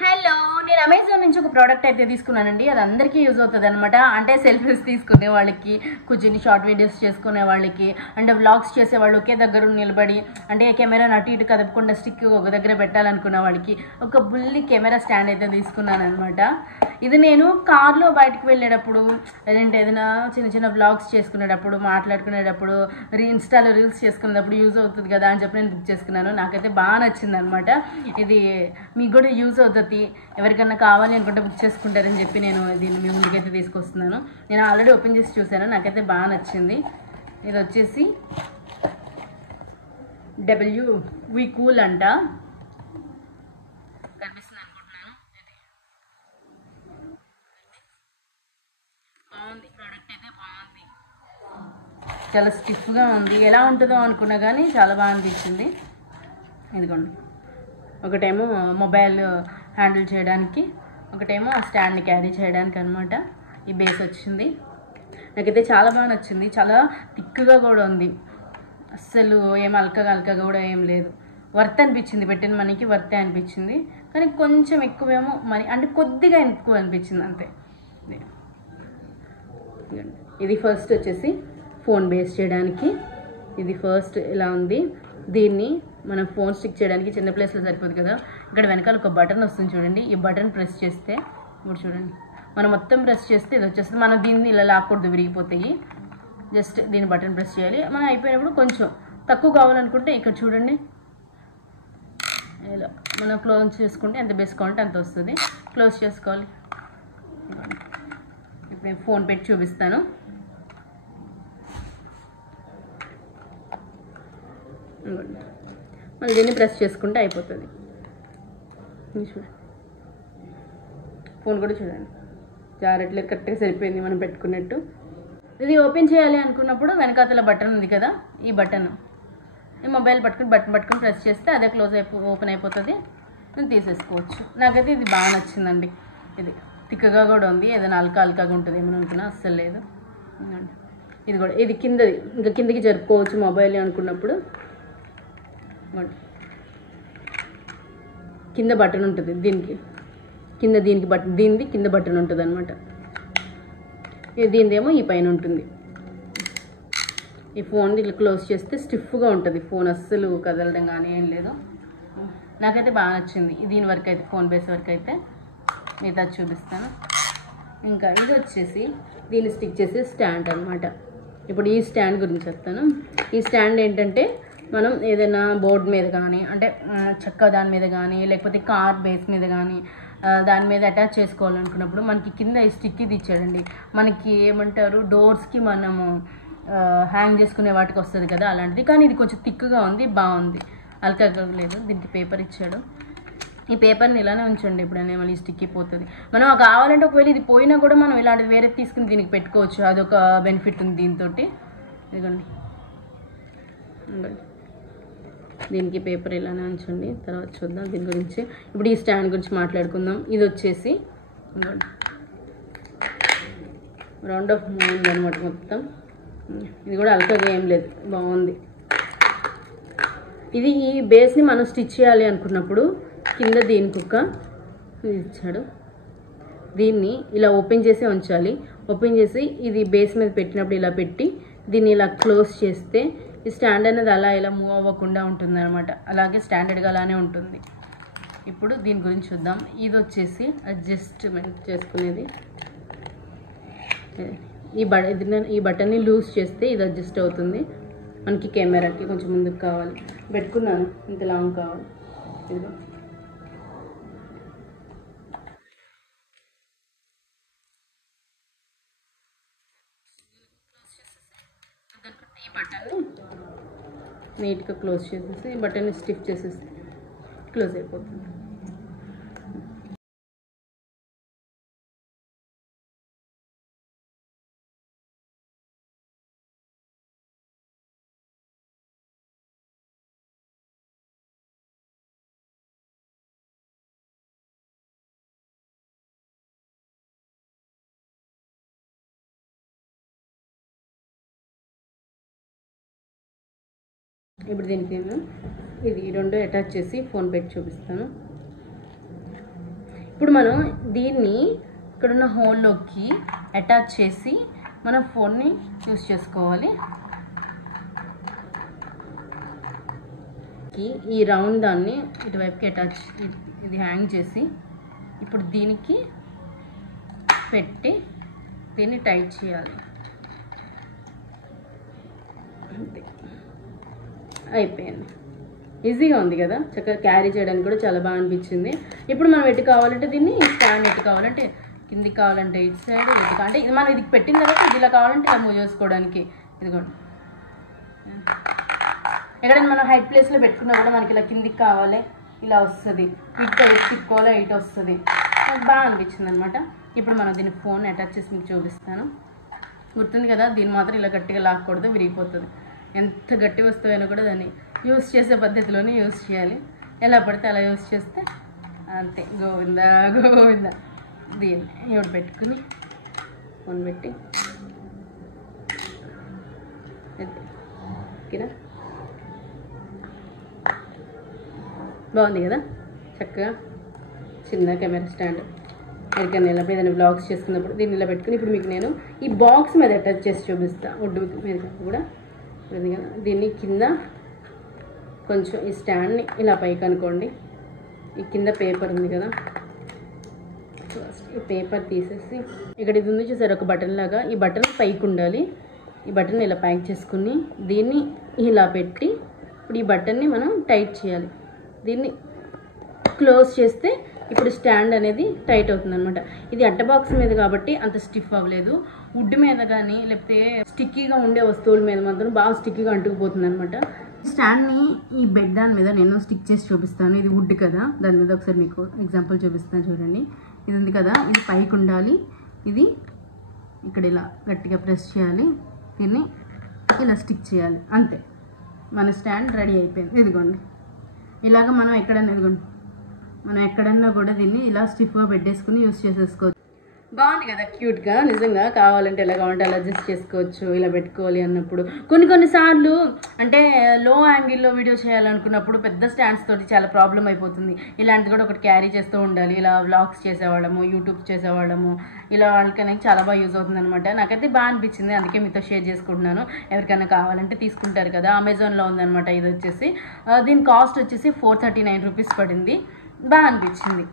Hello, నేను Amazon నుంచి ఒక ప్రోడక్ట్ అయితే తీసుకున్నానండి. అది అందరికీ యూజ్ అవుతుంది అనమాట. అంటే సెల్ఫీస్ తీసుకునే వాళ్ళకి, కూర్చొని షార్ట్ వీడియోస్ చేసుకునే వాళ్ళకి, అంటే వ్లాగ్స్ చేసే వాళ్ళు ఒకే దగ్గర నిలబడి అంటే కెమెరాని అటు ఇటు కదపకుండా స్టిక్ ఒక దగ్గర పెట్టాలనుకున్న వాళ్ళకి ఒక బుల్లి కెమెరా స్టాండ్ అయితే తీసుకున్నాను అనమాట. ఇది నేను కార్లో బయటకు వెళ్ళేటప్పుడు, లేదంటే ఏదైనా చిన్న చిన్న వ్లాగ్స్ చేసుకునేటప్పుడు, మాట్లాడుకునేటప్పుడు, ఇన్స్టాలో రీల్స్ చేసుకునేటప్పుడు యూజ్ అవుతుంది కదా అని చెప్పి నేను బుక్ చేసుకున్నాను. నాకైతే బాగా నచ్చింది అనమాట. ఇది మీకు కూడా యూజ్ అవుతుంది, ఎవరికన్నా కావాలి అనుకుంటే బుక్ చేసుకుంటారని చెప్పి నేను దీన్ని మీ ముందుకైతే తీసుకొస్తున్నాను. నేను ఆల్రెడీ ఓపెన్ చేసి చూశాను, నాకైతే బాగా నచ్చింది. ఇది వచ్చేసి వి కూల్ అంట, కనిపిస్తుంది అనుకుంటున్నాను. బాగుంది, ప్రోడక్ట్ అయితే బాగుంది, చాలా స్టిఫ్గా ఉంది. ఎలా ఉంటుందో అనుకున్నా కానీ చాలా బాగా అనిపించింది. ఇదిగోండి, ఒకటేమో మొబైల్ హ్యాండిల్ చేయడానికి, ఒకటేమో స్టాండ్ని క్యారీ చేయడానికి అనమాట. ఈ బేస్ వచ్చింది, నాకైతే చాలా బాగా నచ్చింది. చాలా థిక్గా కూడా ఉంది, అస్సలు ఏం అల్కగా కూడా ఏం లేదు. వర్త్ అనిపించింది, పెట్టిన మనీకి వర్తే అనిపించింది. కానీ కొంచెం ఎక్కువేమో మనీ, అంటే కొద్దిగా ఎక్కువ అనిపించింది అంతే. ఇది ఫస్ట్ వచ్చేసి ఫోన్ బేస్ చేయడానికి. ఇది ఫస్ట్ ఇలా ఉంది. దీన్ని మనం ఫోన్ స్టిక్ చేయడానికి చిన్న ప్లేస్లో సరిపోదు కదా, ఇక్కడ వెనకాల ఒక బటన్ వస్తుంది చూడండి. ఈ బటన్ ప్రెస్ చేస్తే, ఇప్పుడు చూడండి, మనం మొత్తం ప్రెస్ చేస్తే ఇది వచ్చేస్తుంది. మనం దీన్ని ఇలా లాక్కూడదు, విరిగిపోతాయి. జస్ట్ దీన్ని బటన్ ప్రెస్ చేయాలి. మనం అయిపోయినప్పుడు కొంచెం తక్కువ కావాలనుకుంటే ఇక్కడ చూడండి, ఇలా మనం క్లోజ్ చేసుకుంటే ఎంత బేస్ కావాలంటే అంత వస్తుంది. క్లోజ్ చేసుకోవాలి. ఇప్పుడు నేను ఫోన్ పెట్టి చూపిస్తాను. మళ్ళీ దీన్ని ప్రెస్ చేసుకుంటే అయిపోతుంది. చూడండి, ఫోన్ కూడా చూడండి, జారెట్లేదు, కరెక్ట్గా సరిపోయింది మనం పెట్టుకున్నట్టు. ఇది ఓపెన్ చేయాలి అనుకున్నప్పుడు వెనకాతల బటన్ ఉంది కదా, ఈ బటన్, ఈ మొబైల్ పట్టుకుని ప్రెస్ చేస్తే అదే ఓపెన్ అయిపోతుంది. నేను తీసేసుకోవచ్చు. నాకైతే ఇది బాగా నచ్చిందండి. ఇది తిక్కగా కూడా ఉంది, ఏదైనా అల్కాగా ఉంటుంది ఏమని అనుకున్నా, అస్సలు లేదు. ఇది కూడా, ఇది కిందది, ఇంకా కిందికి జరుపుకోవచ్చు మొబైల్ అనుకున్నప్పుడు. కింద బటన్ ఉంటుంది, దీనికి బటన్, దీనిది కింద బటన్ ఉంటుంది అనమాట. దీనిదేమో ఈ పైన ఉంటుంది. ఈ ఫోన్ ఇట్లా క్లోజ్ చేస్తే స్టిఫ్గా ఉంటుంది ఫోన్, అస్సలు కదలడం కానీ ఏం లేదు. నాకైతే బాగా నచ్చింది దీని వరకు అయితే, ఫోన్ బేస్ వరకు అయితే. మిగతా చూపిస్తాను. ఇంకా ఇది వచ్చేసి దీన్ని స్టిక్ చేసే స్టాండ్ అనమాట. ఇప్పుడు ఈ స్టాండ్ గురించి చెప్తాను. ఈ స్టాండ్ ఏంటంటే, మనం ఏదైనా బోర్డు మీద కానీ, అంటే చెక్క దాని మీద కానీ, లేకపోతే కార్ బేస్ మీద కానీ దాని మీద అటాచ్ చేసుకోవాలనుకున్నప్పుడు మనకి కింద ఈ స్టిక్ ఇది ఇచ్చాడండి. మనకి ఏమంటారు, డోర్స్కి మనము హ్యాంగ్ చేసుకునే వాటికి వస్తుంది కదా, అలాంటిది. కానీ ఇది కొంచెం థిక్గా ఉంది, బాగుంది, అల్కగా లేదు. దీనికి పేపర్ ఇచ్చాడు. ఈ పేపర్ని ఇలానే ఉంచండి, ఎప్పుడైనా మళ్ళీ స్టిక్ అయిపోతుంది. మనం కావాలంటే ఒకవేళ ఇది పోయినా కూడా మనం ఇలాంటిది వేరే తీసుకుని దీనికి పెట్టుకోవచ్చు, అదొక బెనిఫిట్ ఉంది దీంతో. ఇదిగోండి, దీనికి పేపర్ ఇలానే ఉంచండి, తర్వాత చూద్దాం దీని గురించి. ఇప్పుడు ఈ స్టాండ్ గురించి మాట్లాడుకుందాం. ఇది వచ్చేసి రౌండ్ ఆఫ్ మూవ్ అనమాట మొత్తం. ఇది కూడా అల్కగా ఏం లేదు, బాగుంది. ఇది ఈ బేస్ని మనం స్టిచ్ చేయాలి అనుకున్నప్పుడు కింద దీనికి ఒక ఇచ్చాడు. దీన్ని ఇలా ఓపెన్ చేసి ఉంచాలి. ఓపెన్ చేసి ఇది బేస్ మీద పెట్టినప్పుడు ఇలా పెట్టి దీన్ని ఇలా క్లోజ్ చేస్తే ఈ స్టాండ్ అనేది అలా ఇలా మూవ్ అవ్వకుండా ఉంటుంది అనమాట. అలాగే స్టాండర్డ్గా అలానే ఉంటుంది. ఇప్పుడు దీని గురించి చూద్దాం. ఇది వచ్చేసి అడ్జస్ట్మెంట్ చేసుకునేది. ఈ బటన్ని లూజ్ చేస్తే ఇది అడ్జస్ట్ అవుతుంది. మనకి కెమెరాకి కొంచెం ముందుకు కావాలి, పెట్టుకున్నాను, ఇంత లాంగ్ కావాలి. ఇదిగో, ఈ బటన్ నీట్గా క్లోజ్ చేసేసి ఈ బటన్ని స్టిఫ్ చేసేసి క్లోజ్ అయిపోతుంది. ఇప్పుడు దీనికి ఇది రెండు అటాచ్ చేసి ఫోన్ పెట్టి చూపిస్తాను. ఇప్పుడు మనం దీన్ని ఇక్కడున్న హోల్లోకి అటాచ్ చేసి మన ఫోన్ని యూస్ చేసుకోవాలి. ఈ రౌండ్ దాన్ని ఇటువైపుకి అటాచ్ ఇది హ్యాంగ్ చేసి ఇప్పుడు దీనికి పెట్టి దీన్ని టైట్ చేయాలి. అంతే, అయిపోయింది. ఈజీగా ఉంది కదా, చక్కగా క్యారీ చేయడానికి కూడా చాలా బాగా అనిపించింది. ఇప్పుడు మనం ఎటు కావాలంటే దీన్ని స్టాండ్ ఎటు కావాలంటే కిందికి కావాలంటే ఇటు సైడ్ ఎటు అంటే ఇది మనం ఇది పెట్టిన తర్వాత ఇది ఇలా కావాలంటే ఇలా మూవ్ చేసుకోవడానికి ఇదిగోండి. ఎక్కడైనా మనం హైట్ ప్లేస్లో పెట్టుకున్నా కూడా మనకి ఇలా కిందికి కావాలి ఇలా వస్తుంది, ఇటు తిప్పుకోవాలి ఇటు వస్తుంది. నాకు బాగా అనిపించింది అనమాట. ఇప్పుడు మనం దీన్ని ఫోన్ అటాచ్ చేసి మీకు చూపిస్తాను. గుర్తుంది కదా, దీన్ని మాత్రం ఇలా గట్టిగా లాక్కూడదు, విరిగిపోతుంది. ఎంత గట్టి వస్తువైనా కూడా దాన్ని యూస్ చేసే పద్ధతిలోనే యూస్ చేయాలి. ఎలా పడితే అలా యూస్ చేస్తే అంతే, గోవిందా గోవిందా. దీన్ని ఎవడు పెట్టుకుని ఫోన్ పెట్టి ఓకేనా, బాగుంది కదా. చక్కగా చిన్న కెమెరా స్టాండ్ ఎక్కడికైనా ఇలా ఏదైనా బ్లాగ్స్ చేసుకున్నప్పుడు దీన్ని ఇలా పెట్టుకుని ఇప్పుడు మీకు నేను ఈ బాక్స్ మీద అటాచ్ చేసి చూపిస్తాను. వుడ్ మీద కూడా ఉంది కదా, దీన్ని కింద కొంచెం ఈ స్టాండ్ని ఇలా పైకి అనుకోండి. ఈ కింద పేపర్ ఉంది కదా, ఫస్ట్ ఈ పేపర్ తీసేసి ఇక్కడ ఇది ఉంది చూసారు ఒక బటన్ లాగా, ఈ బటన్ పైకి ఉండాలి. ఈ బటన్ ఇలా ప్యాక్ చేసుకుని దీన్ని ఇలా పెట్టి ఇప్పుడు ఈ బటన్ని మనం టైట్ చేయాలి. దీన్ని క్లోజ్ చేస్తే ఇప్పుడు స్టాండ్ అనేది టైట్ అవుతుంది అనమాట. ఇది అట్ట బాక్స్ మీద కాబట్టి అంత స్టిఫ్ అవ్వలేదు. వుడ్ మీద కానీ లేకపోతే స్టిక్కీగా ఉండే వస్తువుల మీద మాత్రం బాగా స్టిక్కీగా అంటుకుపోతుంది అనమాట. స్టాండ్ని ఈ బెడ్ దాని మీద నేను స్టిక్ చేసి చూపిస్తాను. ఇది వుడ్ కదా, దాని మీద ఒకసారి మీకు ఎగ్జాంపుల్ చూపిస్తాను చూడండి. ఇది ఉంది కదా, ఇది పైకి ఉండాలి. ఇది ఇక్కడ ఇలా గట్టిగా ప్రెస్ చేయాలి, దీన్ని ఇలా స్టిక్ చేయాలి. అంతే, మన స్టాండ్ రెడీ అయిపోయింది. ఇదిగోండి, ఇలాగ మనం ఎక్కడన్నా కూడా దీన్ని ఇలా స్టిఫ్గా పెట్టేసుకుని యూస్ చేసేసుకోవచ్చు. బాగుంది కదా, క్యూట్గా. నిజంగా కావాలంటే ఎలా కావాలంటే అలా అడ్జస్ట్ చేసుకోవచ్చు. ఇలా పెట్టుకోవాలి అన్నప్పుడు కొన్నిసార్లు అంటే లో యాంగిల్లో వీడియో చేయాలనుకున్నప్పుడు పెద్ద స్టాండ్స్ తోటి చాలా ప్రాబ్లం అయిపోతుంది. ఇలాంటిది కూడా ఒకటి క్యారీ చేస్తూ ఉండాలి. ఇలా వ్లాగ్స్ చేసేవాళ్ళము, యూట్యూబ్ చేసేవాళ్ళము, ఇలా వాళ్ళకనే చాలా బాగా యూజ్ అవుతుంది అనమాట. నాకైతే బాగా అనిపించింది, అందుకే మీతో షేర్ చేసుకుంటున్నాను. ఎవరికైనా కావాలంటే తీసుకుంటారు కదా. అమెజాన్లో ఉందన్నమాట. ఇది వచ్చేసి దీని కాస్ట్ వచ్చేసి 439 రూపీస్ పడింది. బాగా అనిపించింది.